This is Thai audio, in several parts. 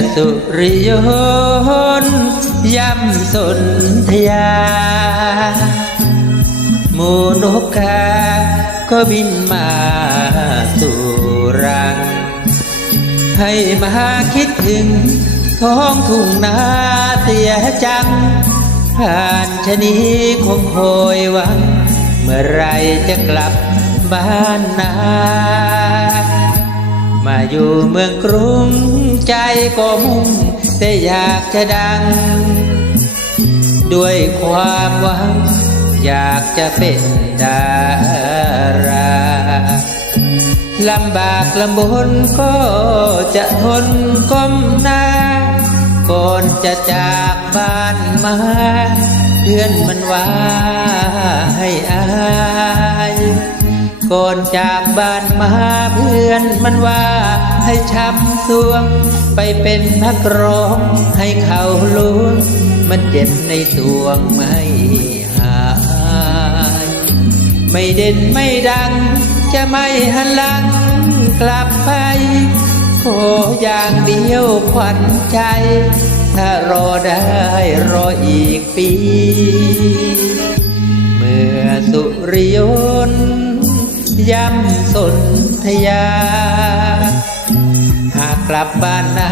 ศสุริยนย่ำสนธยาหมูนกกาก็บินมาสู่รัง ให้มาคิดถึงท้องทุ่งนาเสียจัง ผ่านชะนีคงคอยหวัง เมื่อไรจะกลับบ้านนา มาอยู่เมืองกรุงใจก็มุ่งแต่อยากจะดัง ด้วยความหวัง อยากจะเป็นดาราลำบากลำบนก็จะทนก้มหน้า ก่อนจะจากบ้านมา เพื่อนมันว่าให้อา ก่อนจากบ้านมาเพื่อนมันว่าให้ช้ำสวง ไปเป็นนักร้องให้เขาล้วง มันเจ็บในสวงไม่หาย ไม่เด่นไม่ดัง จะไม่หันหลังกลับไปขออย่างเดียวขวัญใจ ถ้ารอได้รออีกปี เมื่อสุริยนต์ ย่ำสนธยา หากกลับบ้านนา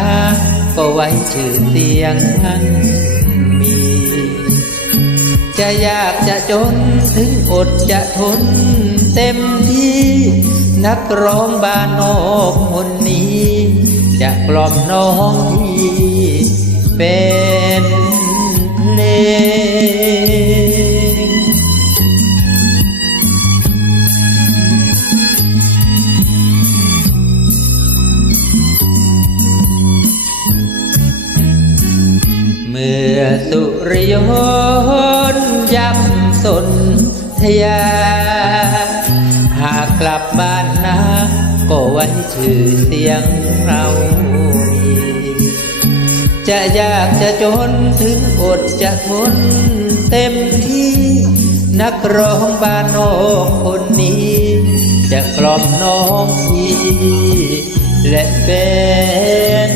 ก็ไว้ชื่อเสียงนั้นมี จะยากจะจนถึงอดจะทนเต็มที่ นักร้องบ้านนอกคนนี้ จะกล่อมน้องที่เป็นเพลง เมื่อสุริยนย่ำสนธยา หากกลับบ้านนาก็ไว้ชื่อเสียงเรามี จะยากจะจนถึงอดจะทนเต็มที่ นักร้องบ้านนอกคนนี้ จะกล่อมน้องพี่และเป็น